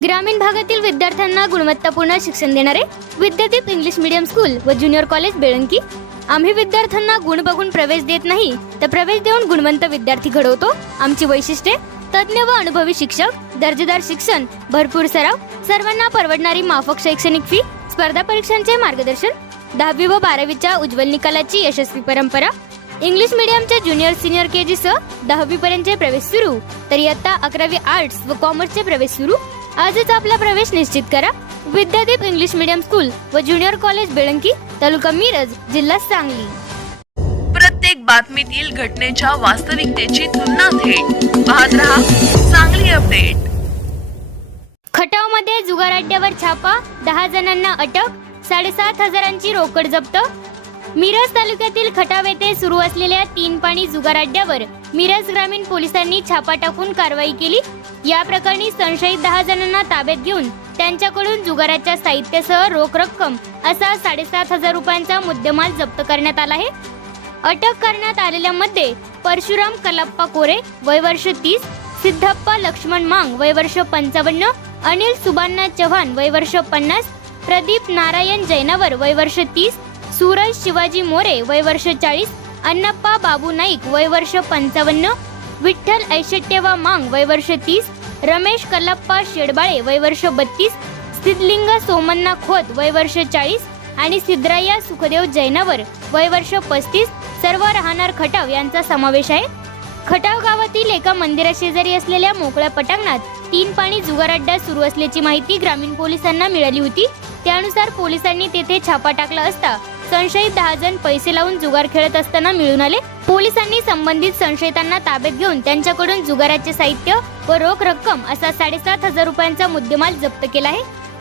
ग्रामीण भागातील विद्यार्थ्यांना गुणवत्तापूर्ण शिक्षण देणारे विद्यादीप इंग्लिश मीडियम स्कूल व ज्युनियर कॉलेज बेळंकी। आम्ही विद्यार्थ्यांना गुण बघून प्रवेश देत नाही, तर प्रवेश देऊन गुणवंत विद्यार्थी घडवतो। आमची वैशिष्ट्ये: तज्ञ व अनुभवी शिक्षक, दर्जेदार शिक्षण, भरपूर सराव, सर्वांना परवडणारी माफक शैक्षणिक फी, स्पर्धा परीक्षांचे मार्गदर्शन, 10वी व 12वीच्या उज्ज्वल निकालाची यशस्वी परंपरा, इंग्लिश मीडियमच्या ज्युनियर सिनियर केजी सह 10वी पर्यंतचे प्रवेश सुरू, तर इयत्ता 11वी आर्ट्स व कॉमर्सचे प्रवेश सुरू। आजच आपला प्रवेश निश्चित करा। विद्यादीप इंग्लिश मीडियम स्कूल व ज्युनियर कॉलेज बेळंकी, तालुका मिरज, जिल्हा सांगली। प्रत्येक बातमीतील घटनेच्या वास्तविकतेची तुलना थेट पाहत रहा सांगली अपडेट। खटावमध्ये जुगार अड्ड्यावर छापा, 10 जणांना अटक, 7,500ची रोकड जप्त। मिरज तालुक्यातील खटाव येथे सुरू असलेल्या 3 पाणी जुगार अड्ड्यावर मिरज ग्रामीण पोलिसांनी छापा टाकून कारवाई केली। या प्रकरणी संशयित 10 जणांना ताब्यात घेऊन त्यांच्याकडून जुगाराच्या साहित्यासह रोख रक्कम असा 7,500 रुपयांचा मुद्देमाल जप्त करण्यात आला आहे। अटक करण्यात आलेल्यांमध्ये परशुराम कलाप्पा कोरे वय वर्ष 30, सिद्धप्पा लक्ष्मण मांग वय वर्ष 55, अनिल सुबान्ना चव्हाण वय वर्ष 50, प्रदीप नारायण जैनावर वय वर्ष 30, सूरज शिवाजी मोरे वय वर्ष 40, अण्णप्पा बाबू नाईक वय वर्ष 55, विठ्ठल ऐशट्यवा मांग वय वर्ष 30, रमेश कल्लप्पा शेडबाळे वय वर्ष 32, सिद्धलिंग सोमन्ना खोत वय वर्ष 40 आणि सिद्धराया सुखदेव जैनावर वय वर्ष 35 सर्व राहणार खटाव यांचा समावेश आहे। खटाव गावातील एका मंदिराशेजारी असलेल्या मोकळ्या पटांगणात 3 पाणी जुगार अड्डा सुरू असल्याची माहिती ग्रामीण पोलिसांना मिळाली होती। त्यानुसार पोलिसांनी तेथे छापा टाकला असता संशयित 10 जण पैसे लावून जुगार खेळत असताना मिळून आले। पोलिसांनी संबंधित संशयितांना ताब्यात घेऊन त्यांच्याकडून जुगाराचे साहित्य व रोख रक्कम असा 7,500 रुपयांचा मुद्देमाल जप्त केला आहे।